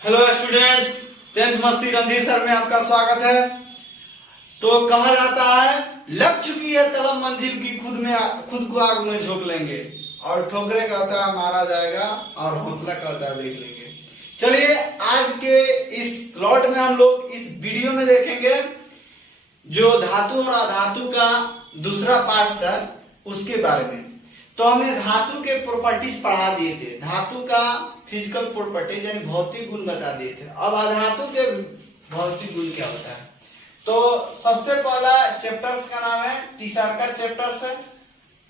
Hello students, 10th मस्ती Randhir sir में आपका स्वागत है। तो कहा जाता है लग चुकी है तलब मंजिल की, खुद को आग में झोंक लेंगे और ठोकरे कहता है मारा जाएगा और हौसला कहता है देख लेंगे। चलिए आज के इस स्लॉट में हम लोग इस वीडियो में देखेंगे जो धातु और अधातु का दूसरा पार्ट है उसके बारे में। तो हमने धातु के प्रॉपर्टीज पढ़ा दिए थे, धातु का फिजिकल प्रॉपर्टीज यानी भौतिक गुण बता दिए थे। अब अधातु के भौतिक गुण क्या होता है, तो सबसे पहला चैप्टर्स का नाम है, तीसरा का चैप्टर्स है,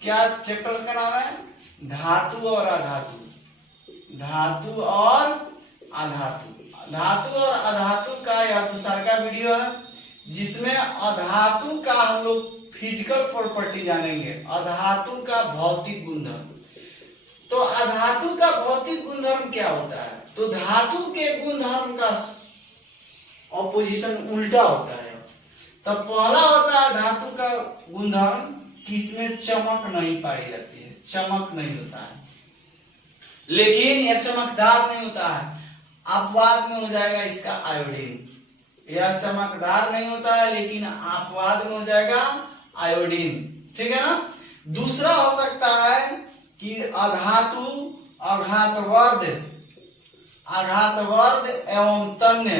क्या चैप्टर्स का नाम है? धातु और अधातु। धातु और अधातु, धातु और अधातु का यह दूसरा का वीडियो है जिसमें अधातु का हम लोग फिजिकल प्रॉपर्टी जानेंगे, अधातु का भौतिक गुणधर्म। तो अधातु का भौतिक गुणधर्म क्या होता है? तो धातु के गुणधर्म का ऑपोजिशन उल्टा होता है। तो पहला होता है धातु का गुणधर्म किसमें चमक नहीं पाई जाती है, चमक नहीं होता है, लेकिन यह चमकदार नहीं होता है। अपवाद में हो जाएगा इसका आयोडीन। यह चमकदार नहीं होता है लेकिन अपवाद में हो जाएगा आयोडीन, ठीक है ना। दूसरा हो सकता है कि अधातु आघातवर्ध एवं तन्य,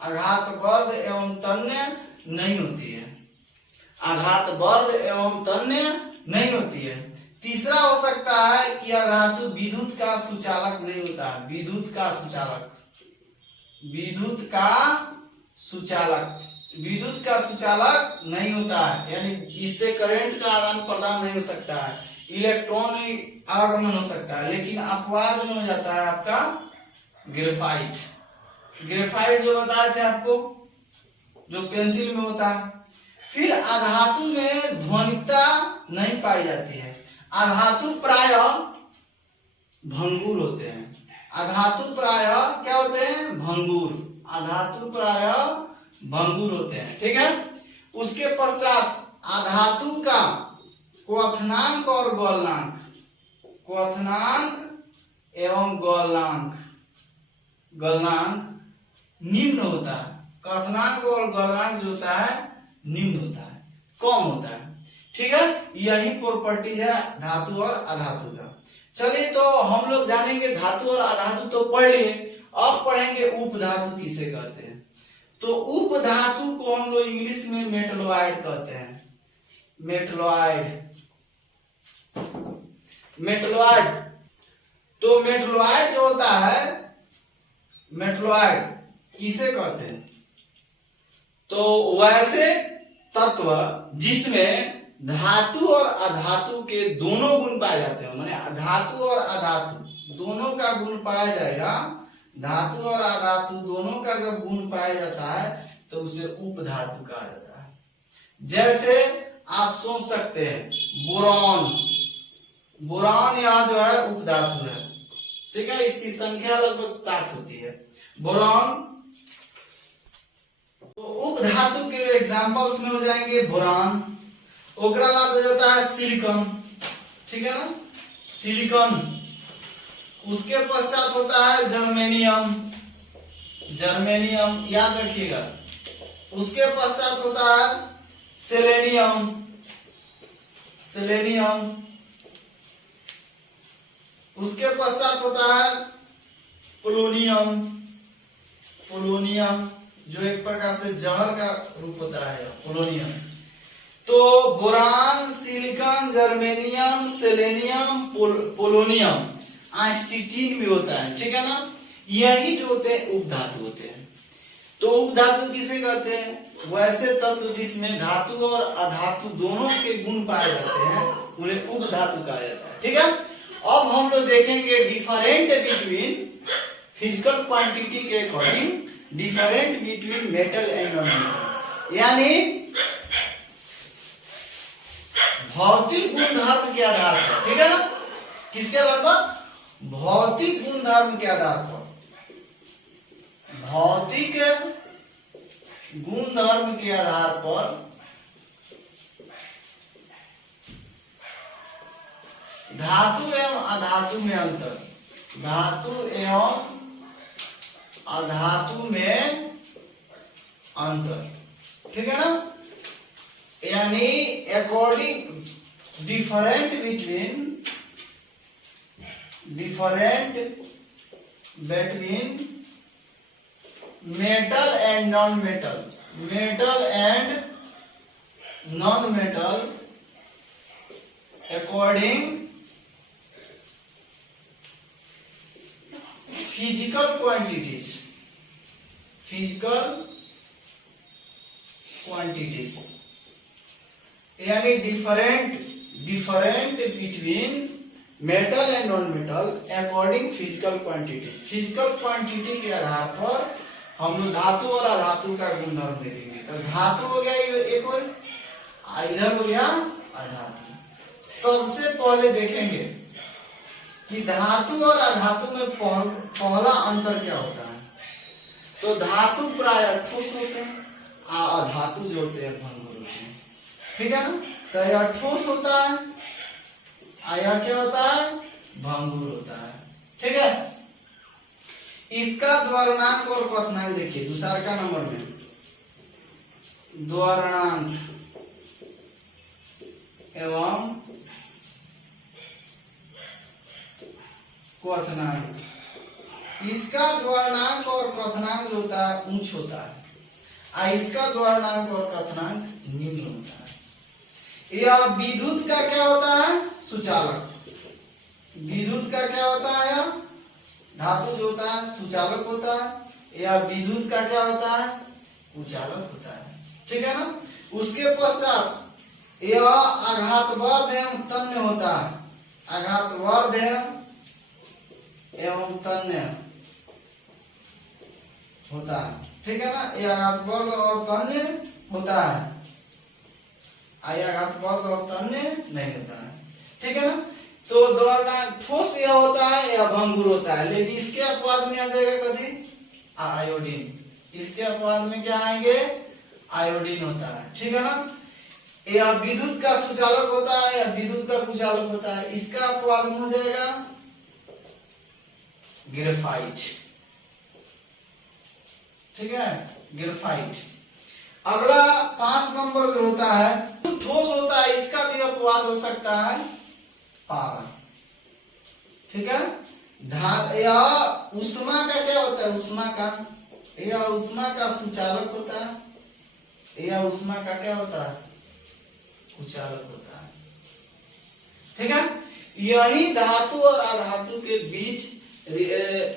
आघातवर्ध एवं तन्य नहीं होती है, आघातवर्ध एवं तन्य नहीं होती है। तीसरा हो सकता है कि अधातु विद्युत का सुचालक नहीं होता है, विद्युत का सुचालक, विद्युत का सुचालक, विद्युत का सुचालक नहीं होता है, यानी इससे करंट का आदान प्रदान नहीं हो सकता है, इलेक्ट्रॉन आगमन हो सकता है, लेकिन अपवाद में हो जाता है आपका ग्रेफाइट। ग्रेफाइट जो बताए थे आपको, जो पेंसिल में होता है। फिर अधातु में ध्वनिकता नहीं पाई जाती है, अधातु प्राय भंगुर होते हैं, अधातु प्राय क्या होते हैं? भंगुर, अधातु प्राय भंगुर होते हैं, ठीक है। उसके पश्चात अधातु का क्वथनांक और गलनांक, क्वथनांक एवं गलनांक, गलनांक निम्न होता है। क्वथनांक और गलनांक जो होता है निम्न होता है, कम होता है, ठीक है। यही प्रॉपर्टी है धातु और अधातु का। चलिए तो हम लोग जानेंगे धातु और अधातु तो पढ़ लिए, अब पढ़ेंगे उपधातु किसे कहते हैं। तो उपधातु को हम लोग इंग्लिश में मेटलॉइड कहते हैं, मेटलॉइड, मेटलॉइड। तो मेटलॉइड जो होता है, मेटलॉइड किसे कहते हैं? तो वैसे तत्व जिसमें धातु और अधातु के दोनों गुण पाए जाते हैं, माने धातु और अधातु दोनों का गुण पाया जाएगा, धातु और अधातु दोनों का जब गुण पाया जाता है तो उसे उपधातु कहा जाता है। जैसे आप सोच सकते हैं बोरॉन, बोरॉन यहाँ जो है उपधातु है, ठीक है, इसकी संख्या लगभग 7 होती है बोरॉन। तो उपधातु के एग्जांपल्स में हो जाएंगे बोरान, ओकरा बाद हो जाता है सिलिकॉन, ठीक है ना, सिलिकॉन। उसके पश्चात होता है जर्मेनियम, जर्मेनियम याद रखिएगा। उसके पश्चात होता है सेलेनियम, सेलेनियम। उसके पश्चात होता है पोलोनियम, पोलोनियम जो एक प्रकार से जहर का रूप होता है, पोलोनियम। तो boron, silicon, germanium, selenium, polonium, astatine भी होता है, ठीक है ना। यही जो होते हैं उपधातु होते हैं। तो उपधातु किसे कहते हैं? वैसे तत्व जिसमें धातु और अधातु दोनों के गुण पाए जाते हैं उन्हें उपधातु कहा जाता है, ठीक है। अब हम लोग देखेंगे डिफरेंट बिटवीन फिजिकल क्वांटिटी के according, different between metal and non metal, यानी भौतिक गुणधर्म के आधार पर, ठीक है ना। किसके आधार पर? भौतिक गुणधर्म के आधार पर, भौतिक गुणधर्म के आधार पर धातु एवं अधातु में अंतर, धातु एवं अधातु में अंतर, ठीक है ना। यानी according different between metal and non metal, metal and non metal according physical quantities, यानी different between metal and non metal according physical quantity. Physical quantity के आधार पर हम लोग धातु और अधातु का गुणधर्म दे देंगे। तो धातु हो गया एक और, इधर हो गया अधातु। सबसे पहले देखेंगे कि धातु और अधातु में पहला अंतर क्या होता है। तो धातु प्राय ठोस होते हैं, अधातु जो होते हैं भंगुर होते हैं, ठीक है ना। तो यह ठोस होता है, यह क्या होता है, भंगुर होता है, ठीक है। इसका द्वरणांक और क्वथनांक देखिए दूसरा का नंबर में, द्वरणांक एवं क्वथनांक। इसका द्वरणांक और क्वथनांक जो होता है उच्च होता है, इसका द्वरणांक और क्वथनांक निम्न होता है। यह विद्युत का क्या होता है, सुचालक। विद्युत का क्या होता है, धातु जो होता है सुचालक होता है, या विद्युत का क्या होता है, कुचालक होता है, ठीक है ना। उसके पश्चात यह आघातवर्ध एवं तन्य होता है, आघातवर्ध एवं तन्य होता है, ठीक है ना। यह आघातवर्ध और तन्य होता है, आघातवर्ध और तन्य नहीं होता है, ठीक है ना। तो द्वरणांक ठोस यह होता है या भंगुर होता है, लेकिन इसके अपवाद में आ जाएगा कभी आयोडीन। इसके अपवाद में क्या आएंगे, आयोडीन होता है, ठीक है ना। यह विद्युत का सुचालक होता है या विद्युत का कुचालक होता है, इसका अपवाद में हो जाएगा ग्रेफाइट, ठीक है, ग्रेफाइट। अगला 5 नंबर जो होता है ठोस होता है, इसका भी अपवाद हो सकता है पारा, ठीक है। या उष्मा का क्या होता है, उष्मा का, या उष्मा का सुचालक होता है, या उष्मा का क्या होता है, कुचालक होता है, ठीक है। यही धातु और अधातु के बीच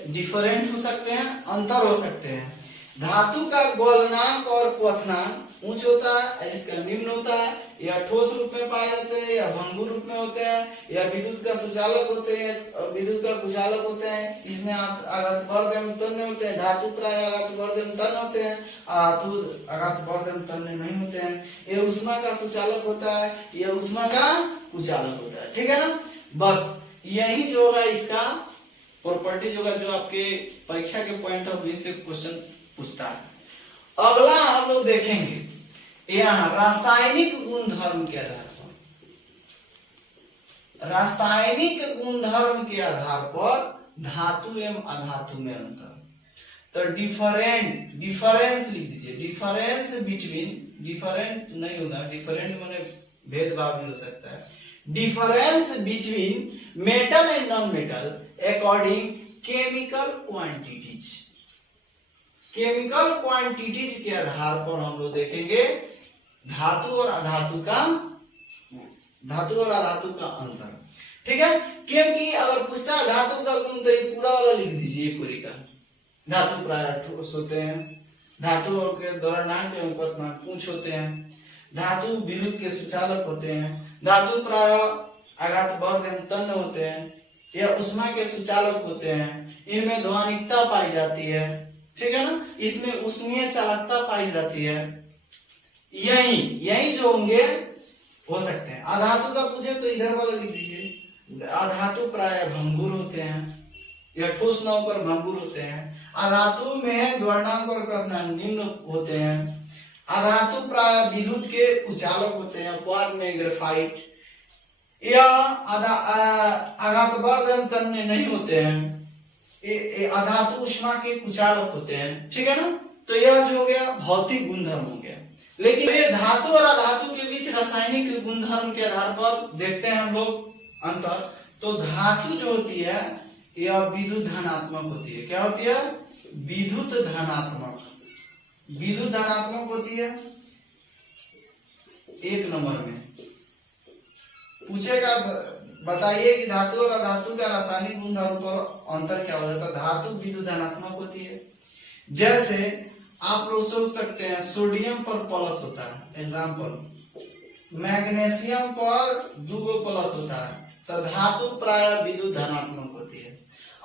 डिफरेंट हो सकते हैं, अंतर हो सकते हैं। धातु का गलनांक और क्वथनांक उच्च होता है, इसका निम्न होता है। या ठोस रूप में पाए जाते हैं, या भंगुर रूप में होते हैं, या विद्युत का सुचालक होते हैं, विद्युत का कुचालक होते हैं। इसमें आघातवर्ध एवं तन्य होते हैं। धातु प्राय आघातवर्ध एवं तन्य होते हैं, आघातवर्ध एवं तन्य नहीं होते हैं। यह उष्मा का सुचालक होता है, यह उष्मा का कुचालक होता है, ठीक है ना। बस यही जो होगा इसका प्रॉपर्टीज होगा, जो आपके परीक्षा के पॉइंट ऑफ व्यू से क्वेश्चन पूछता है। अगला हम लोग देखेंगे यहाँ रासायनिक गुणधर्म के आधार पर, रासायनिक गुणधर्म के आधार पर धातु एवं अधातु में अंतर। तो डिफरेंस लिख दीजिए, डिफरेंस बिटवीन, डिफरेंट नहीं होगा, डिफरेंट माने भेदभाव भी हो सकता है। Difference between metal and non metal according chemical quantities. Chemical quantities के आधार पर हम लोग देखेंगे धातु और अधातु का अंतर, ठीक है। क्योंकि अगर पूछता है धातु का गुण तो ये पूरा वाला लिख दीजिए पूरी का। धातु प्राय ठोस होते हैं, धातु के द्वरणांक एवं क्वथनांक उच्च होते हैं, धातु विद्युत के सुचालक होते हैं, धातु प्राय आघातवर्ध एवं तन्य होते हैं, या उष्मा के सुचालक होते हैं। इनमें ध्वनिकता पाई जाती है, ठीक है ना। इसमें उष्मीय चालकता पाई जाती है। यही जो होंगे हो सकते हैं। अधातु का पूछे तो इधर वाला लिख दीजिए। अधातु प्राय भंगुर होते हैं, या ठोस न होकर भंगुर होते हैं। अधातु में द्वरणांक और क्वथनांक निम्न होते हैं। अधातु प्राय विद्युत के कुचालक होते हैं, अपवाद में ग्रेफाइट। या आघातवर्ध एवं तन्य नहीं होते हैं। अधातु ऊष्मा के कुचालक होते हैं, ठीक है ना। तो यह जो हो गया भौतिक गुणधर्म हो गया। लेकिन ये धातु और अधातु के बीच रासायनिक गुणधर्म के आधार पर देखते हैं हम लोग अंतर। तो धातु जो होती है यह विद्युत धनात्मक होती है। क्या होती है? विद्युत धनात्मक। विद्युत धनात्मक होती है। एक नंबर में पूछेगा, बताइए कि धातु और अधातु का रासायनिक गुणधर्म पर अंतर क्या हो जाता है। धातु विद्युत धनात्मक होती है। जैसे आप लोग सोच सकते हैं सोडियम पर प्लस होता है, एग्जाम्पल। मैग्नीशियम पर 2 प्लस होता है, तो धातु प्राय विद्युत धनात्मक होती है।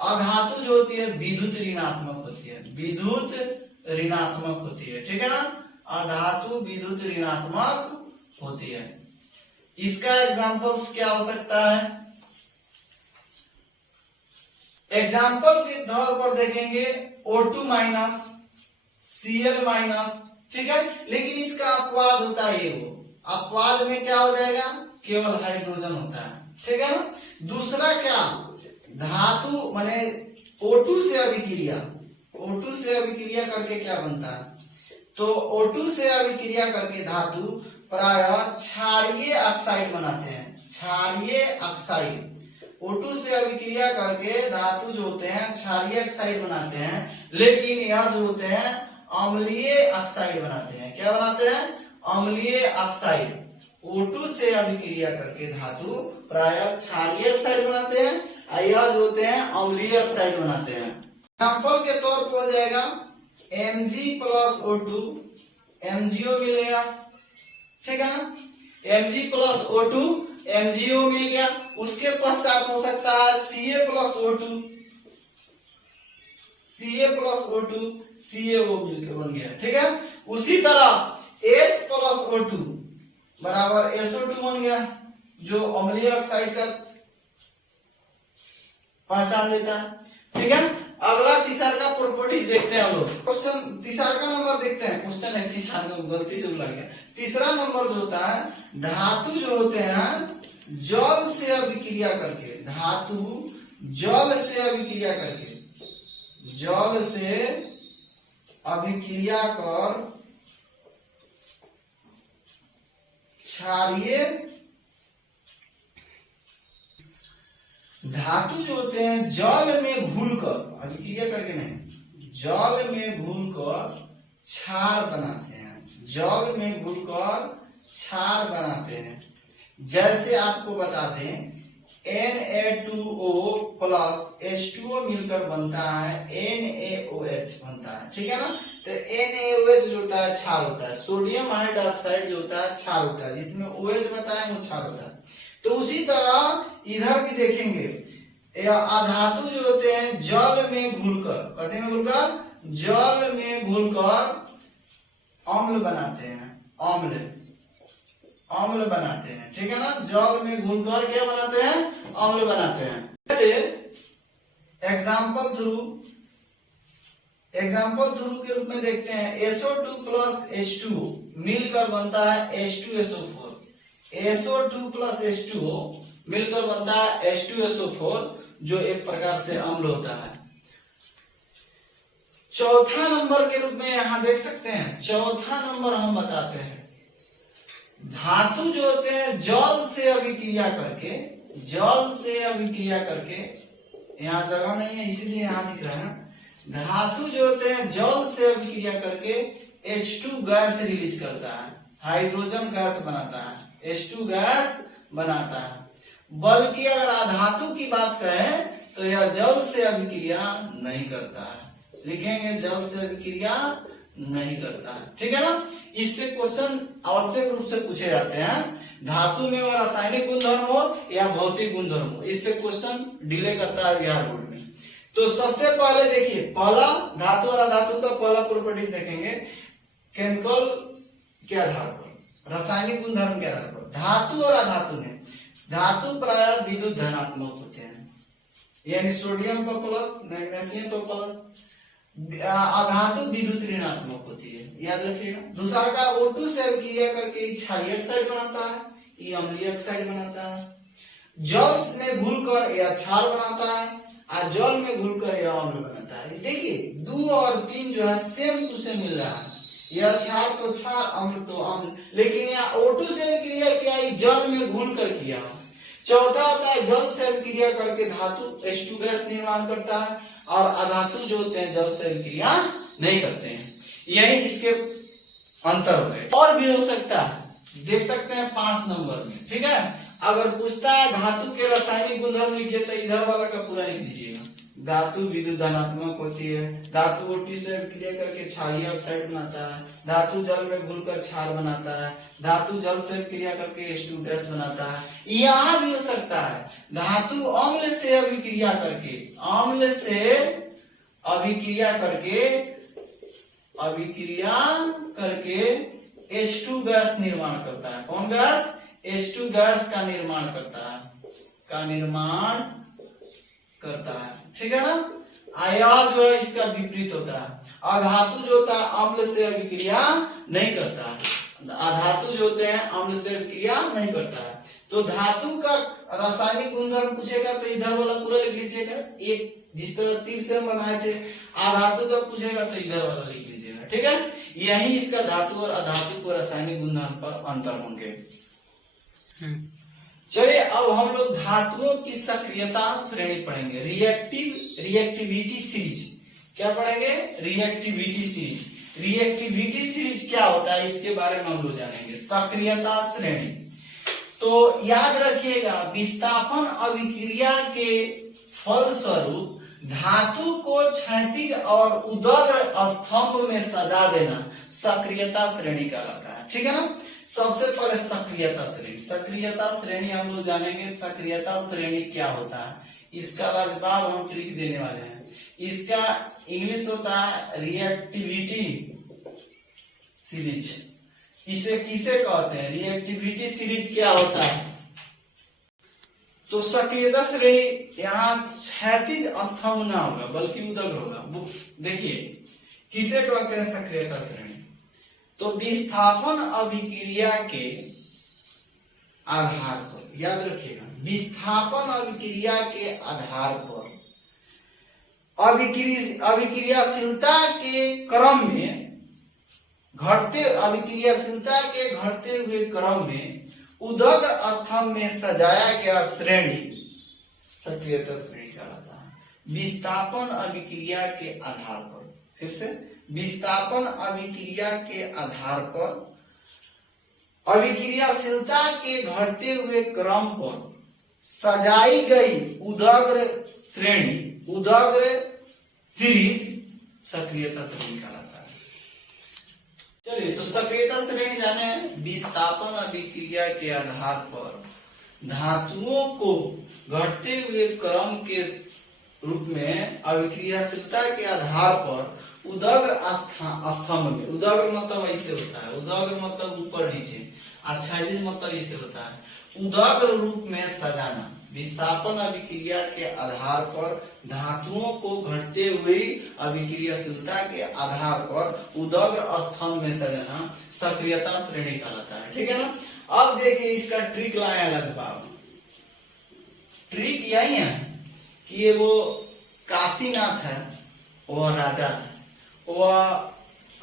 अधातु जो होती है विद्युत ऋणात्मक होती है। विद्युत ऋणात्मक होती है, ठीक है ना। अधातु विद्युत ऋणात्मक होती है। इसका एग्जाम्पल्स क्या हो सकता है? एग्जाम्पल के तौर पर देखेंगे O2 माइनस, Cl माइनस, ठीक है। लेकिन इसका अपवाद होता है ये, वो अपवाद में क्या हो जाएगा? केवल हाइड्रोजन होता है, ठीक है ना। दूसरा क्या, धातु माने O2 से अभिक्रिया, O2 से अभिक्रिया करके क्या बनता है? तो O2 से अभिक्रिया करके धातु प्राय क्षारीय ऑक्साइड बनाते हैं। क्षारीय ऑक्साइड, O2 से अभिक्रिया करके धातु जो होते हैं क्षारीय ऑक्साइड बनाते हैं। लेकिन यह जो होते हैं अम्लीय ऑक्साइड बनाते हैं। क्या बनाते हैं? अम्लीय ऑक्साइड। O2 से अभिक्रिया करके धातु प्राय क्षारीय ऑक्साइड बनाते हैं, यह जो होते हैं अम्लीय ऑक्साइड बनाते हैं। एग्जाम्पल के तौर पर हो जाएगा Mg प्लस O2, MgO मिलेगा, ठीक है ना। Mg प्लस O2, MgO मिल गया। उसके पश्चात हो सकता है Ca plus O2, Ca plus O2, CaO मिलकर बन गया, ठीक है। उसी तरह S प्लस O2 बराबर SO2 बन गया, जो अम्लीय ऑक्साइड का पहचान देता है, ठीक है। अगला तीसरा का प्रॉपर्टीज देखते हैं हम लोग। क्वेश्चन तीसरा का नंबर देखते हैं। क्वेश्चन है तीसरा, गलती से भूला गया। तीसरा नंबर जो होता है, धातु जो होते हैं जल से अभिक्रिया करके, धातु जल से अभिक्रिया करके, जल से अभिक्रिया कर क्षारीय, धातु जो होते हैं जल में घुलकर, अभिक्रिया करके नहीं, जल में घुलकर क्षार बनाते हैं। जल में घुलकर क्षार बनाते हैं। जैसे आपको बता दें Na2O प्लस H2O मिलकर बनता है NaOH बनता है, ठीक है ना। तो NaOH जो होता है क्षार होता है। सोडियम हाइड्रोक्साइड जो होता है क्षार होता है, जिसमें OH बताया वो क्षार होता है। तो उसी तरह इधर भी देखेंगे, अधातु जो होते हैं जल में घुलकर, कहते हैं घुलकर, जल में घुलकर अम्ल बनाते हैं। अम्ल बनाते हैं, ठीक है ना। जल में घुलकर क्या बनाते हैं? अम्ल बनाते हैं। जैसे एग्जाम्पल थ्रू के रूप में देखते हैं SO2 प्लस H2O मिलकर बनता है H2SO4। SO2 प्लस H2O मिलकर बनता है H2SO4, जो एक प्रकार से अम्ल होता है। चौथा नंबर के रूप में यहां देख सकते हैं, चौथा नंबर हम बताते हैं धातु जो होते हैं जल से अभिक्रिया करके, जल से अभिक्रिया करके, यहाँ जगह नहीं है इसलिए यहाँ दिख रहा है। धातु जो होते हैं जल से अभिक्रिया करके H2 गैस रिलीज करता है, हाइड्रोजन गैस बनाता है, H2 गैस बनाता है। बल्कि अगर अधातु की बात करें तो यह जल से अभिक्रिया नहीं करता है। लिखेंगे जल से अभिक्रिया नहीं करता है, ठीक है ना। इससे क्वेश्चन आवश्यक रूप से पूछे जाते हैं। धातु में वह रासायनिक गुणधर्म हो या भौतिक गुणधर्म हो, इससे क्वेश्चन डिले करता है बिहार बोर्ड में। तो सबसे पहले देखिए, पहला धातु और अधातु का पहला प्रॉपर्टी देखेंगे केमिकल के आधार पर, रासायनिक गुणधर्म के आधार पर। धातु और अधातु में, धातु प्राय विद्युत धनात्मक होते हैं, यानी सोडियम पर प्लस, मैग्नीशियम पर प्लस। अधातु विद्युत ऋणात्मक होती है, याद रखिएगा। दूसरा का O2 से अभिक्रिया करके क्षारीय ऑक्साइड बनाता है, ये अम्लीय ऑक्साइड बनाता है। जल में घुलकर यह क्षार बनाता है, जल में घुलकर यह अम्ल बनता है। देखिए 2 और 3 जो है सेम टू सेम मिल रहा है, यह क्षार तो क्षार, अम्ल तो अम्ल, लेकिन यहाँ O2 से क्रिया क्या है, जल में घुल कर किया। चौथा होता है जल से क्रिया करके धातु H2 गैस निर्माण करता है, और अधातु जो होते हैं जल से क्रिया नहीं करते हैं। यही इसके अंतर हो गए। और भी हो सकता है, देख सकते हैं 5 नंबर में, ठीक है। अगर पूछता है धातु के रासायनिक गुणधर्म लिखिए, तो इधर वाला का पूरा लिख दीजिएगा। धातु विद्युत धनात्मक होती है, धातु O2 से क्रिया करके क्षारीय ऑक्साइड बनाता है, धातु जल में घुलकर क्षार बनाता है, धातु जल से क्रिया करके H2 गैस बनाता है। यहाँ भी हो सकता है धातु अम्ल से अभिक्रिया करके, अम्ल से अभिक्रिया करके H2 गैस निर्माण करता है। कौन गैस? H2 गैस का निर्माण करता है, ठीक है ना। आया जो है इसका विपरीत होता है। अधातु जो होता है अम्ल से अभिक्रिया नहीं करता है, अधातु जो होते हैं अम्ल से अभिक्रिया नहीं करता है। तो धातु का रासायनिक गुणधर्म पूछेगा तो इधर वाला पूरा लिख लीजिएगा, एक जिस तरह तीर से हम बनाए थे। अधातु का पूछेगा तो इधर वाला लिख लीजिएगा, ठीक है। यही इसका धातु और अधातु को रासायनिक गुणधर्म पर अंतर होंगे। चलिए अब हम लोग धातुओं की सक्रियता श्रेणी पढ़ेंगे, रिएक्टिविटी सीरीज। क्या पढ़ेंगे? रिएक्टिविटी सीरीज क्या होता है इसके बारे में हम लोग जानेंगे। सक्रियता श्रेणी, तो याद रखिएगा विस्थापन अभिक्रिया के फलस्वरूप धातु को क्षैतिज और उदग्र स्तंभ में सजा देना सक्रियता श्रेणी कहलाता है, ठीक है ना। सबसे पहले सक्रियता श्रेणी हम लोग जानेंगे। सक्रियता श्रेणी क्या होता है, इसका लाजवाब हम ट्रिक देने वाले हैं। इसका इंग्लिश होता है रिएक्टिविटी सीरीज। इसे किसे कहते हैं? रिएक्टिविटी सीरीज क्या होता है? तो सक्रियता श्रेणी यहाँ क्षैतिज स्तंभ ना होगा बल्कि उदग्र होगा। देखिए किसे कहते हैं सक्रियता श्रेणी, तो विस्थापन अभिक्रिया के आधार पर, याद रखिएगा विस्थापन अभिक्रिया के आधार पर अभिक्रियाशीलता के क्रम में घटते हुए क्रम में उदग्र स्तंभ में सजाया गया श्रेणी सक्रियता श्रेणी कहलाता है। विस्थापन अभिक्रिया के आधार पर, फिर से विस्थापन अभिक्रिया के आधार पर अभिक्रियाशीलता के घटते हुए क्रम पर सजाई गई उदग्र सीरीज सक्रियता श्रेणी कहलाता है। चलिए तो सक्रियता श्रेणी जाने। विस्थापन अभिक्रिया के आधार पर धातुओं को घटते हुए क्रम के रूप में अभिक्रियाशीलता के आधार पर उदग्र स्तंभ में, उदग्र मतलब ऐसे होता है, उदग्र मतलब ऊपर नीचे, क्षैतिज मतलब ऐसे होता है, उदग्र रूप में सजाना। विस्थापन अभिक्रिया के आधार पर धातुओं को घटते हुए अभिक्रियाशीलता के आधार पर उदग्र स्तंभ में सजाना सक्रियता श्रेणी कहलाता है, ठीक है ना। अब देखिए इसका ट्रिक लाया लाजवाब। ट्रिक यही है कि ये वो काशीनाथ है, वो राजा है, वह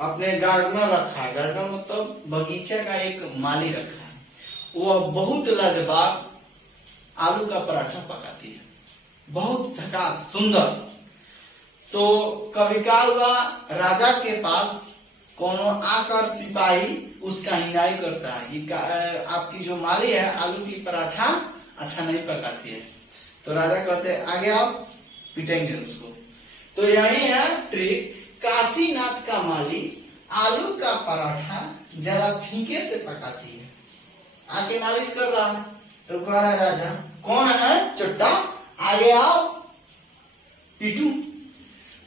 अपने गार्डनर रखा है, गार्डनर मतलब बगीचे का एक माली रखा है, वह बहुत लाजवाब आलू का पराठा पकाती है, बहुत झकास सुंदर। तो कभी का हुआ राजा के पास कोनो आकर सिपाही उसका हिनाई करता है कि आपकी जो माली है आलू की पराठा अच्छा नहीं पकाती है। तो राजा कहते हैं आगे आओ, पीटेंगे उसको। तो यही है ट्रिक, काशीनाथ का माली आलू का पराठा जरा फीके से पकाती है, आके नालिश कर रहा है। तो कह रहा है राजा कौन है चट्टा, आगे आओ पीटू।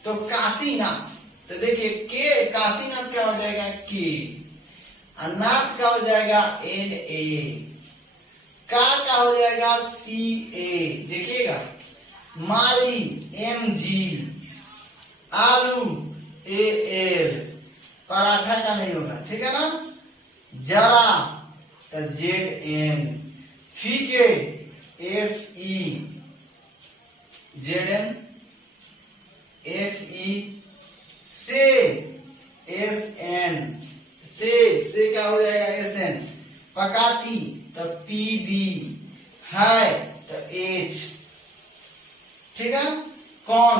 तो काशीनाथ, तो देखिए के काशीनाथ क्या हो जाएगा के, नाथ का हो जाएगा NA, का हो जाएगा CA, देखिएगा माली MG, आलू AL, पराठा का नहीं होगा, ठीक है ना। जरा ZN, फीके FE, ZN Fe से क्या हो जाएगा SN, पकाती तो Pb, है तो H, ठीक है। कौन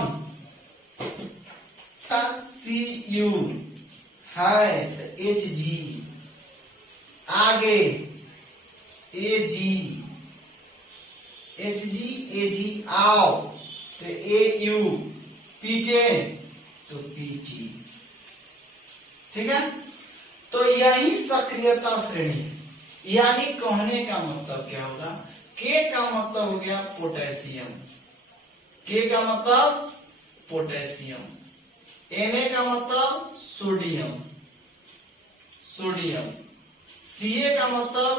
Cu, है तो Hg, आगे Ag, Hg आओ तो Au, पीछे तो Pt, ठीक है। तो यही सक्रियता श्रेणी, यानी कहने का मतलब क्या होगा, K का मतलब हो गया पोटेशियम, K का मतलब पोटेशियम, Na का मतलब सोडियम, Ca का मतलब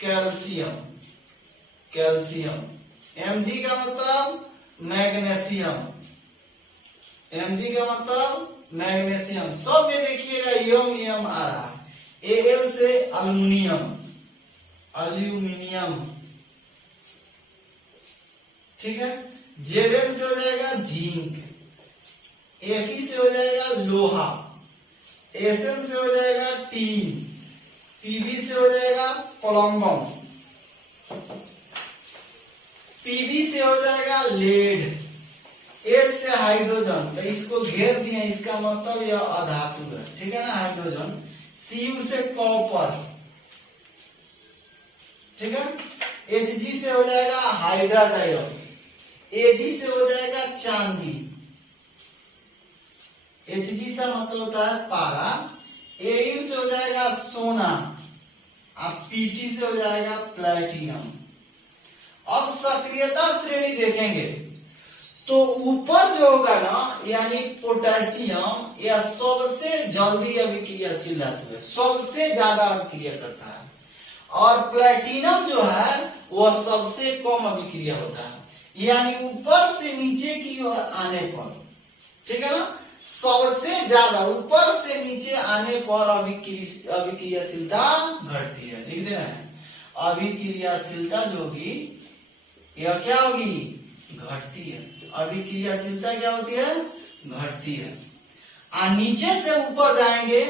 कैल्शियम, Mg का मतलब मैग्नीशियम, सब में देखिएगा यम आ रहा है। Al से एल्यूमिनियम, ठीक है। Zn से हो जाएगा जिंक, Fe से हो जाएगा लोहा, Sn से हो जाएगा टीन, Pb से हो जाएगा प्लम्बम, Pb से हो जाएगा लेड, H से हाइड्रोजन, तो इसको घेर दिए, इसका मतलब यह अधातु है, ठीक है ना, हाइड्रोजन। Cu से कॉपर, ठीक है। Hg से हो जाएगा हाइड्रोजाइड, Ag से हो जाएगा चांदी, Hg से मतलब होता है पारा, Au से हो जाएगा सोना, अब Pt से हो जाएगा प्लैटिनम। अब सक्रियता श्रेणी देखेंगे तो ऊपर जो होगा ना, यानी पोटेशियम, यह सबसे जल्दी अभिक्रियाशील धातु है, सबसे ज्यादा अभिक्रिया करता है, और प्लैटिनम जो है वह सबसे कम अभिक्रिया होता है, यानी ऊपर से नीचे की ओर आने पर, ठीक है ना, सबसे ज्यादा ऊपर से नीचे आने पर अभिक्रियाशीलता घटती है, लिख देना है। अभिक्रियाशीलता जो होगी यह क्या होगी, घटती है। अभिक्रियाशीलता क्या होती है, घटती है। और नीचे से ऊपर जाएंगे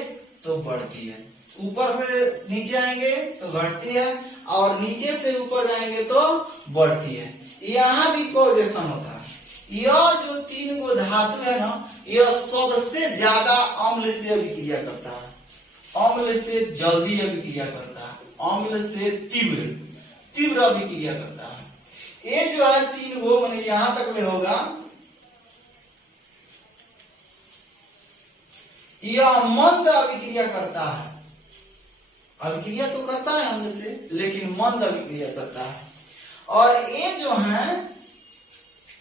तो बढ़ती है, ऊपर से नीचे आएंगे तो घटती है, और नीचे से ऊपर जाएंगे तो बढ़ती है। यहाँ भी कोजेशन होता है। यह जो तीन गो धातु है ना, यह सबसे ज्यादा अम्ल से अभिक्रिया करता है, अम्ल से जल्दी अभिक्रिया करता है, अम्ल से तीव्र अभिक्रिया करता है। ये जो है तीन गो मैंने यहां तक में होगा, यह मंद अभिक्रिया करता है, अभिक्रिया तो करता है अम्ल से, लेकिन मंद अभिक्रिया करता है। और ये जो है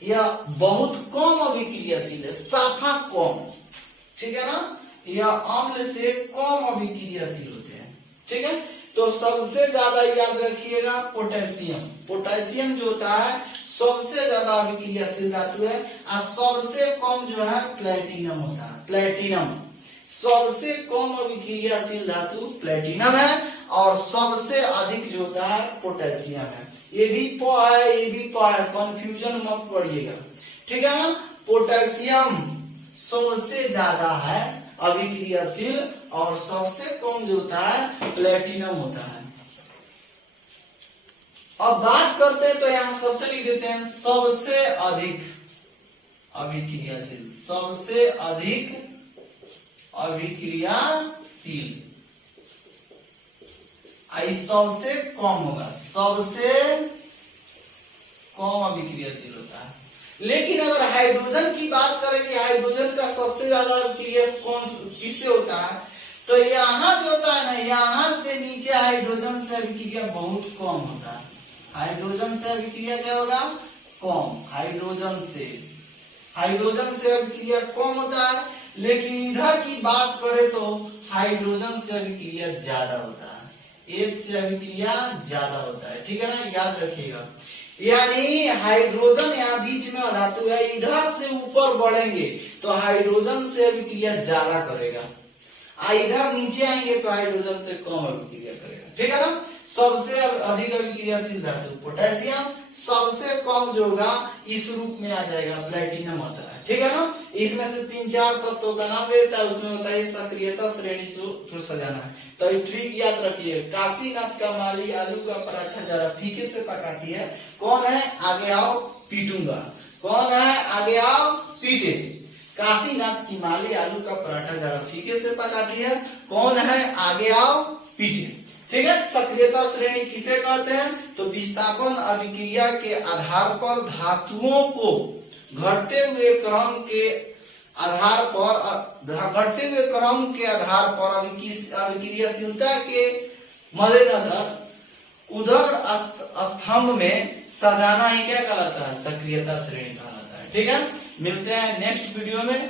यह बहुत कम अभिक्रियाशील है, साफा कम, ठीक है ना, यह अम्ल से कम अभिक्रियाशील होते हैं, ठीक है। तो सबसे ज्यादा याद रखिएगा पोटेशियम, पोटेशियम जो होता है सबसे ज्यादा अभिक्रियाशील धातु है, और सबसे कम जो है प्लैटिनम होता है, प्लैटिनम सबसे कम अभिक्रियाशील धातु प्लैटिनम है, और सबसे अधिक जो होता है पोटेशियम है। ये भी प है, ये भी प है, कंफ्यूजन मत पड़िएगा, ठीक है ना। पोटेशियम सबसे ज्यादा है अभिक्रियाशील, और सबसे कम जो होता है प्लैटिनम होता है। अब बात करते हैं तो यहां सबसे लिख देते हैं सबसे अधिक अभिक्रियाशील, सबसे अधिक अभिक्रियाशील, आई सबसे कम होगा, सबसे कम अभिक्रियाशील होता है। लेकिन अगर हाइड्रोजन की बात करें कि हाइड्रोजन का सबसे ज्यादा अभिक्रिया कौन किससे होता है, तो यहाँ जो होता है ना, यहाँ से नीचे हाइड्रोजन से अभिक्रिया बहुत कम होता है। हाइड्रोजन से अभिक्रिया क्या होगा, कम, हाइड्रोजन से अभिक्रिया कम होता है। लेकिन इधर की बात करें तो हाइड्रोजन से अभिक्रिया ज्यादा होता है, H से अभिक्रिया ज्यादा होता है, ठीक है ना, याद रखिएगा। यानी हाइड्रोजन यहाँ बीच में धातु है, इधर से ऊपर बढ़ेंगे तो हाइड्रोजन से अभिक्रिया ज्यादा करेगा, इधर नीचे आएंगे तो हाइड्रोजन से कम अभिक्रिया करेगा, ठीक है ना। सबसे अधिक अभिक्रियाशील धातु पोटेशियम, सबसे कम जो होगा इस रूप में आ जाएगा प्लैटिनम होता है, ठीक है ना। इसमें से 3-4 तत्वों का नाम दे देता है, उसमें होता है सक्रियता श्रेणी सूत्र सजाना है। तो ये ट्रिक याद रखिए। काशीनाथ का माली आलू का पराठा जरा फीके से पकाती है, कौन है आगे आओ पीटूंगा, कौन है आगे आओ पीटे। काशीनाथ की माली आलू का पराठा जरा फीके से पकाती है, कौन है आगे आओ पीटे। ठीक है। सक्रियता श्रेणी किसे कहते हैं, तो विस्थापन अभिक्रिया के आधार पर धातुओं को घटते हुए क्रम के आधार पर अभिक्रियाशीलता के मद्देनजर उदर स्तंभ में सजाना ही क्या कहलाता है, सक्रियता श्रेणी कहलाता है। ठीक है। मिलते हैं नेक्स्ट वीडियो में,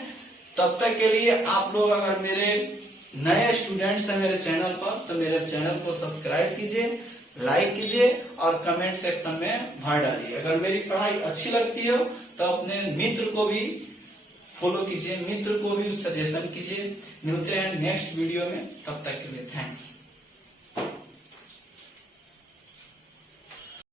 तब तक के लिए आप लोग अगर मेरे नए स्टूडेंट्स हैं मेरे चैनल पर, तो मेरे चैनल को सब्सक्राइब कीजिए, लाइक कीजिए और कमेंट सेक्शन में भर डालिए। अगर मेरी पढ़ाई अच्छी लगती हो तो अपने मित्र को भी फॉलो कीजिए, मित्र को भी सजेशन कीजिए। मिलते हैं नेक्स्ट वीडियो में, तब तक के लिए थैंक्स।